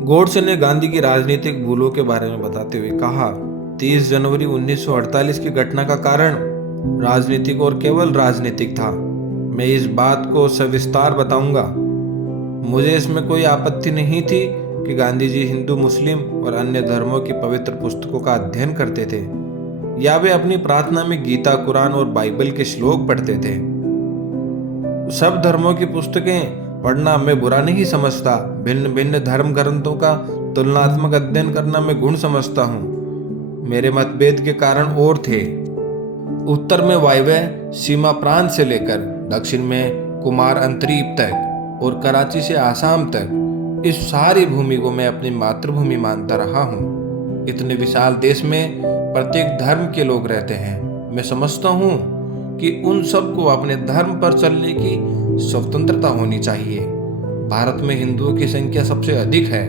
गोडसे ने गांधी की राजनीतिक भूलों के बारे में बताते हुए कहा, 30 जनवरी 1948 की घटना का कारण राजनीतिक और केवल राजनीतिक था। मैं इस बात को सविस्तार बताऊंगा। मुझे इसमें कोई आपत्ति नहीं थी कि गांधी जी हिंदू, मुस्लिम और अन्य धर्मों की पवित्र पुस्तकों का अध्ययन करते थे या वे अपनी प्रार्थना में गीता, कुरान और बाइबल के श्लोक पढ़ते थे। सब धर्मों की पुस्तकें पढ़ना मैं बुरा नहीं समझता। भिन्न भिन्न धर्म ग्रंथों का तुलनात्मक अध्ययन करना मैं गुण समझता हूँ। मेरे मतभेद के कारण और थे। उत्तर में वायव्य सीमा प्रांत से लेकर दक्षिण में कुमार अंतरीप तक और कराची से आसाम तक, इस सारी भूमि को मैं अपनी मातृभूमि मानता रहा हूँ। इतने विशाल देश में प्रत्येक धर्म के लोग रहते हैं। मैं समझता हूँ कि उन सबको अपने धर्म पर चलने की स्वतंत्रता होनी चाहिए। भारत में हिंदुओं की संख्या सबसे अधिक है।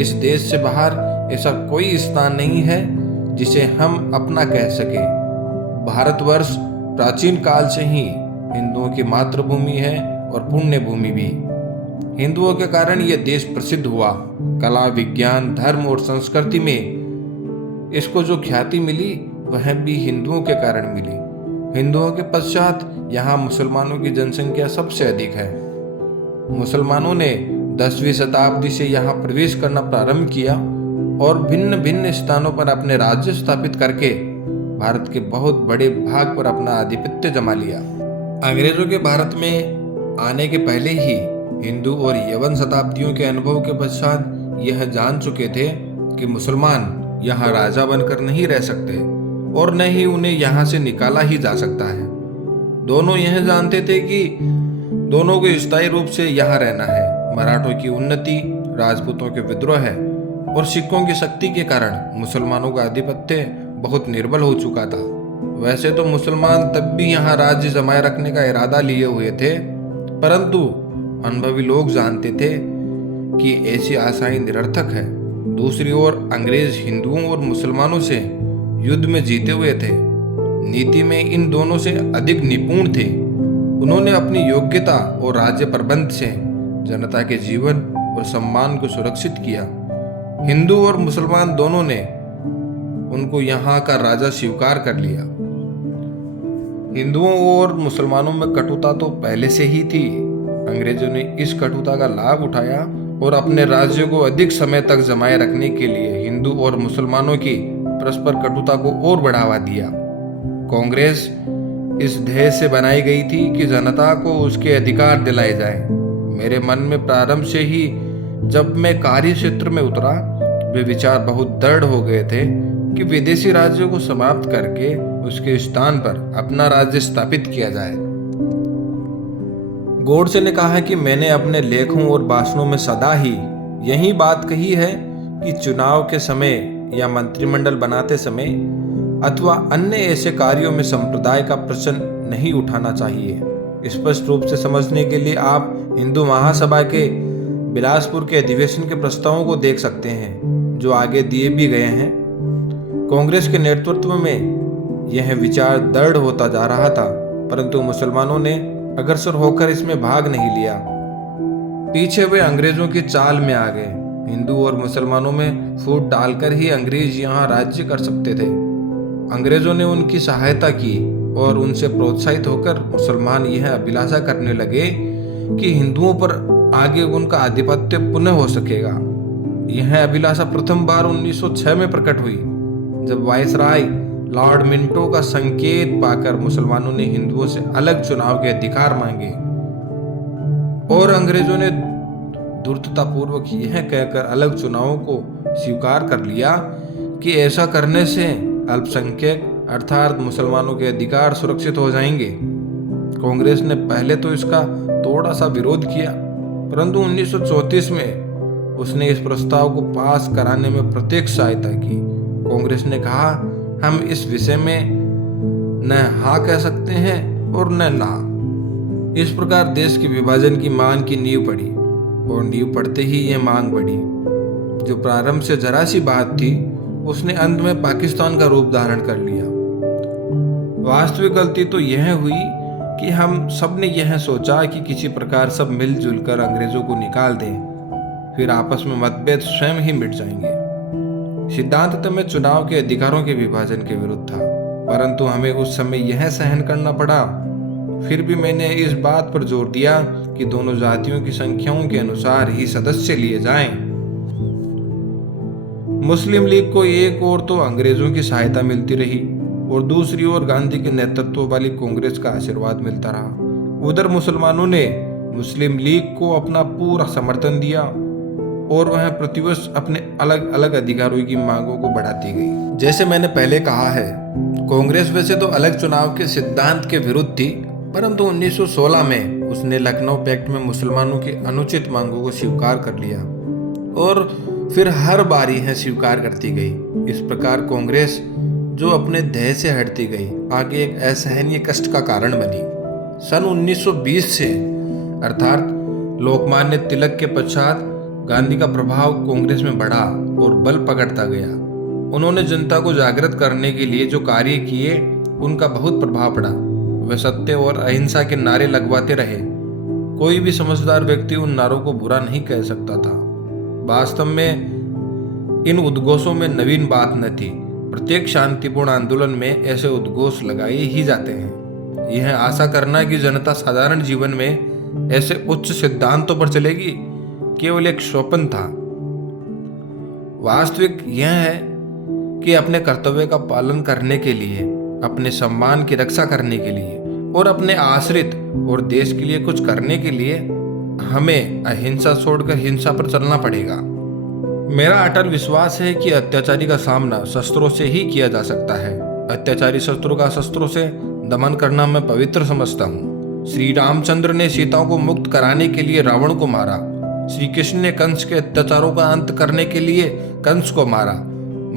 इस देश से बाहर ऐसा कोई स्थान नहीं है जिसे हम अपना कह सके। भारतवर्ष प्राचीन काल से ही हिंदुओं की मातृभूमि है और पुण्य भूमि भी। हिंदुओं के कारण यह देश प्रसिद्ध हुआ। कला, विज्ञान, धर्म और संस्कृति में इसको जो ख्याति मिली वह भी हिंदुओं के कारण मिली। हिंदुओं के पश्चात यहाँ मुसलमानों की जनसंख्या सबसे अधिक है। मुसलमानों ने 10वीं शताब्दी से यहाँ प्रवेश करना प्रारंभ किया और भिन्न भिन्न स्थानों पर अपने राज्य स्थापित करके भारत के बहुत बड़े भाग पर अपना आधिपत्य जमा लिया। अंग्रेजों के भारत में आने के पहले ही हिंदू और यवन शताब्दियों के अनुभव के पश्चात यह जान चुके थे कि मुसलमान यहाँ राजा बनकर नहीं रह सकते और न ही उन्हें यहाँ से निकाला ही जा सकता है। दोनों यह जानते थे कि दोनों को स्थायी रूप से यहाँ रहना है। मराठों की उन्नति, राजपूतों के विद्रोह और सिखों की शक्ति के कारण मुसलमानों का आधिपत्य बहुत निर्बल हो चुका था। वैसे तो मुसलमान तब भी यहाँ राज्य जमाए रखने का इरादा लिए हुए थे, परंतु अनुभवी लोग जानते थे कि ऐसी आशाएं निरर्थक है। दूसरी ओर अंग्रेज हिंदुओं और मुसलमानों से युद्ध में जीते हुए थे। नीति में इन दोनों से अधिक निपुण थे। उन्होंने अपनी योग्यता और राज्य प्रबंध से जनता के जीवन और सम्मान को सुरक्षित किया। हिंदू और मुसलमान दोनों ने उनको यहाँ का राजा स्वीकार कर लिया। हिंदुओं और मुसलमानों में कटुता तो पहले से ही थी। अंग्रेजों ने इस कटुता का लाभ उठाया और अपने राज्य को अधिक समय तक जमाए रखने के लिए हिंदू और मुसलमानों की परस्पर कटुता को और बढ़ावा दिया। कांग्रेस इस ध्येय से बनाई गई थी कि जनता को उसके अधिकार दिलाए जाए। मेरे मन में प्रारंभ से ही जब मैं कार्य क्षेत्र में उतरा, वे विचार बहुत दृढ़ हो गए थे कि विदेशी राज्यों को समाप्त करके उसके स्थान पर अपना राज्य स्थापित किया जाए। गोडसे ने कहा कि मैंने अपने लेखों और भाषणों में सदा ही यही बात कही है कि चुनाव के समय या मंत्रिमंडल बनाते समय अथवा अन्य ऐसे कार्यों में संप्रदाय का प्रश्न नहीं उठाना चाहिए। स्पष्ट रूप से समझने के लिए आप हिंदू महासभा के बिलासपुर के अधिवेशन के प्रस्तावों को देख सकते हैं, जो आगे दिए भी गए हैं। कांग्रेस के नेतृत्व में यह विचार दृढ़ होता जा रहा था, परंतु मुसलमानों ने अग्रसर होकर इसमें भाग नहीं लिया। पीछे वे अंग्रेजों की चाल में आ गए। हिंदू और मुसलमानों में फूट डालकर ही अंग्रेज यहाँ राज्य कर सकते थे। अंग्रेजों ने उनकी सहायता की और उनसे प्रोत्साहित होकर मुसलमान यह अभिलाषा करने लगे कि हिंदुओं पर आगे उनका आधिपत्य पुनः हो सकेगा। यह अभिलाषा प्रथम बार 1906 में प्रकट हुई, जब वायसराय लॉर्ड मिंटो का संकेत पाकर मुसलमानों ने हिंदुओं से अलग चुनाव के अधिकार मांगे और अंग्रेजों ने धूर्ततापूर्वक यह कहकर अलग चुनावों को स्वीकार कर लिया कि ऐसा करने से अल्पसंख्यक अर्थात मुसलमानों के अधिकार सुरक्षित हो जाएंगे। कांग्रेस ने पहले तो इसका थोड़ा सा विरोध किया, परंतु 1934 में उसने इस प्रस्ताव को पास कराने में प्रत्यक्ष सहायता की। कांग्रेस ने कहा, हम इस विषय में न हाँ कह सकते हैं और न ना। इस प्रकार देश के विभाजन की मांग की नींव पड़ी और नींव पड़ते ही यह मांग बढ़ी। जो प्रारंभ से जरा सी बात थी, उसने अंत में पाकिस्तान का रूप धारण कर लिया। वास्तविक गलती तो यह हुई कि हम सब ने यह सोचा कि किसी प्रकार सब मिलजुल कर अंग्रेजों को निकाल दें। फिर आपस में मतभेद स्वयं ही मिट जाएंगे। सिद्धांततः मैं चुनाव के अधिकारों के विभाजन के विरुद्ध था, परंतु हमें उस समय यह सहन करना पड़ा। फिर भी मैंने इस बात पर जोर दिया कि दोनों जातियों की संख्याओं के अनुसार ही सदस्य लिए जाएं। मुस्लिम लीग को एक ओर तो अंग्रेजों की सहायता मिलती रही और दूसरी ओर गांधी के नेतृत्व वाली कांग्रेस का आशीर्वाद मिलता रहा। उधर मुसलमानों ने मुस्लिम लीग को अपना पूरा समर्थन दिया और वह प्रतिवर्ष अपने अलग अलग अधिकारों की मांगों को बढ़ाती गई। जैसे मैंने पहले कहा है, कांग्रेस वैसे तो अलग चुनाव के सिद्धांत के विरुद्ध थी, परंतु 1916 में उसने लखनऊ पैक्ट में मुसलमानों की अनुचित मांगों को स्वीकार कर लिया और फिर हर बार यह स्वीकार करती गई। इस प्रकार कांग्रेस जो अपने ध्येय से हटती गई, आगे एक असहनीय कष्ट का कारण बनी। सन 1920 से अर्थात लोकमान्य तिलक के पश्चात गांधी का प्रभाव कांग्रेस में बढ़ा और बल पकड़ता गया। उन्होंने जनता को जागृत करने के लिए जो कार्य किए उनका बहुत प्रभाव पड़ा। वे सत्य और अहिंसा के नारे लगवाते रहे। कोई भी समझदार व्यक्ति उन नारों को बुरा नहीं कह सकता था। वास्तव में इन उद्घोषों में नवीन बात न थी। प्रत्येक शांतिपूर्ण आंदोलन में ऐसे उद्घोष लगाए ही जाते हैं। यह आशा करना कि जनता साधारण जीवन में ऐसे उच्च सिद्धांतों पर चलेगी केवल एक स्वप्न था। वास्तविक यह है कि अपने कर्तव्य का पालन करने के लिए, अपने सम्मान की रक्षा करने के लिए और अपने आश्रित और देश के लिए कुछ करने के लिए हमें अहिंसा छोड़कर हिंसा पर चलना पड़ेगा। मेरा अटल विश्वास है कि अत्याचारी का सामना शस्त्रों से ही किया जा सकता है। अत्याचारी शस्त्रों का शस्त्रों से दमन करना मैं पवित्र समझता हूँ। श्री रामचंद्र ने सीता को मुक्त कराने के लिए रावण को मारा। श्री कृष्ण ने कंस के अत्याचारों का अंत करने के लिए कंस को मारा।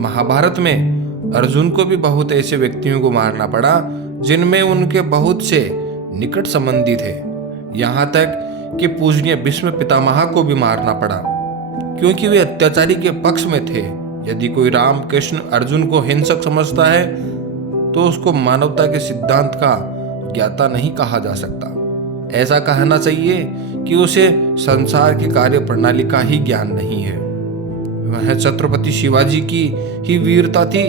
महाभारत में अर्जुन को भी बहुत ऐसे व्यक्तियों को मारना पड़ा जिनमें उनके बहुत से निकट संबंधी थे। यहाँ तक कि पूजनीय भीष्म पितामह को भी मारना पड़ा, क्योंकि वे अत्याचारी के पक्ष में थे। यदि कोई राम कृष्ण अर्जुन को हिंसक समझता है तो उसको मानवता के सिद्धांत का ज्ञाता नहीं कहा जा सकता। ऐसा कहना चाहिए कि उसे संसार की कार्य प्रणाली का ही ज्ञान नहीं है। वह छत्रपति शिवाजी की ही वीरता थी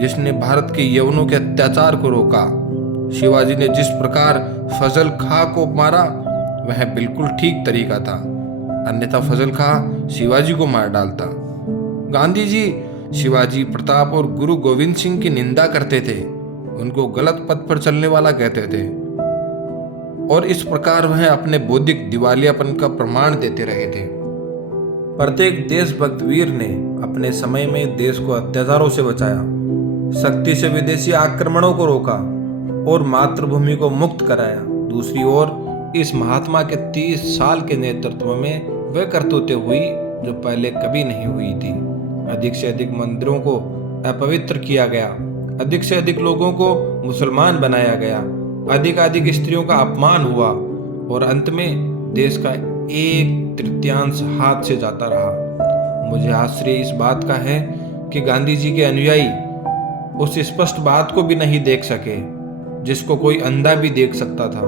जिसने भारत के यवनों के अत्याचार को रोका। शिवाजी ने जिस प्रकार फजल खां को मारा वह बिल्कुल ठीक तरीका था, अन्यथा फजल खां शिवाजी को मार डालता। गांधी जी शिवाजी प्रताप और गुरु गोविंद सिंह की निंदा करते थे, उनको गलत पथ पर चलने वाला कहते थे और इस प्रकार वह अपने बौद्धिक दिवालियापन का प्रमाण देते रहे थे। प्रत्येक देशभक्त वीर ने अपने समय में देश को अत्याचारों से बचाया, शक्ति से विदेशी आक्रमणों को रोका और मातृभूमि को मुक्त कराया। दूसरी ओर इस महात्मा के 30 साल के नेतृत्व में वह करतूतें हुई जो पहले कभी नहीं हुई थी। अधिक से अधिक मंदिरों को अपवित्र किया गया, अधिक से अधिक लोगों को मुसलमान बनाया गया, अधिक स्त्रियों का अपमान हुआ और अंत में देश का 1/3 हाथ से जाता रहा। मुझे आश्चर्य इस बात का है कि गांधी जी के अनुयायी उस स्पष्ट बात को भी नहीं देख सके जिसको कोई अंधा भी देख सकता था।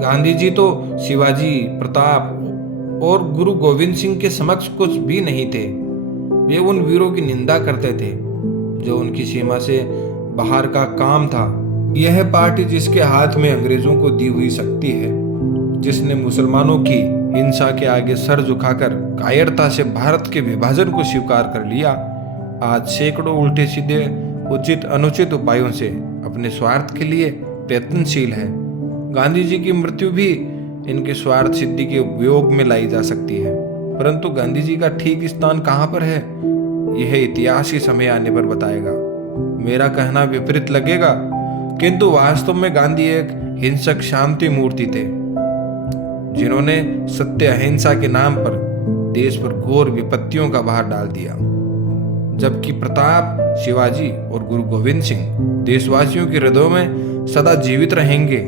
गांधी जी तो शिवाजी, प्रताप और गुरु गोविंद सिंह के समक्ष कुछ भी नहीं थे। वे उन वीरों की निंदा करते थे जो उनकी सीमा से बाहर का काम था। यह पार्टी जिसके हाथ में अंग्रेजों को दी हुई शक्ति है, जिसने मुसलमानों की हिंसा के आगे सर झुकाकर कायरता से भारत के विभाजन को स्वीकार कर लिया, आज सैकड़ों उल्टे सीधे उचित अनुचित उपायों से अपने स्वार्थ के लिए प्रयत्नशील है। गांधी जी की मृत्यु भी इनके स्वार्थ सिद्धि के उपयोग में लाई जा सकती है, परंतु गांधी जी का ठीक स्थान कहाँ पर है यह इतिहास ही समय आने पर बताएगा। मेरा कहना विपरीत लगेगा, किंतु वास्तव में गांधी एक हिंसक शांति मूर्ति थे जिन्होंने सत्य अहिंसा के नाम पर देश पर घोर विपत्तियों का भार डाल दिया, जबकि प्रताप, शिवाजी और गुरु गोविंद सिंह देशवासियों के हृदयों में सदा जीवित रहेंगे।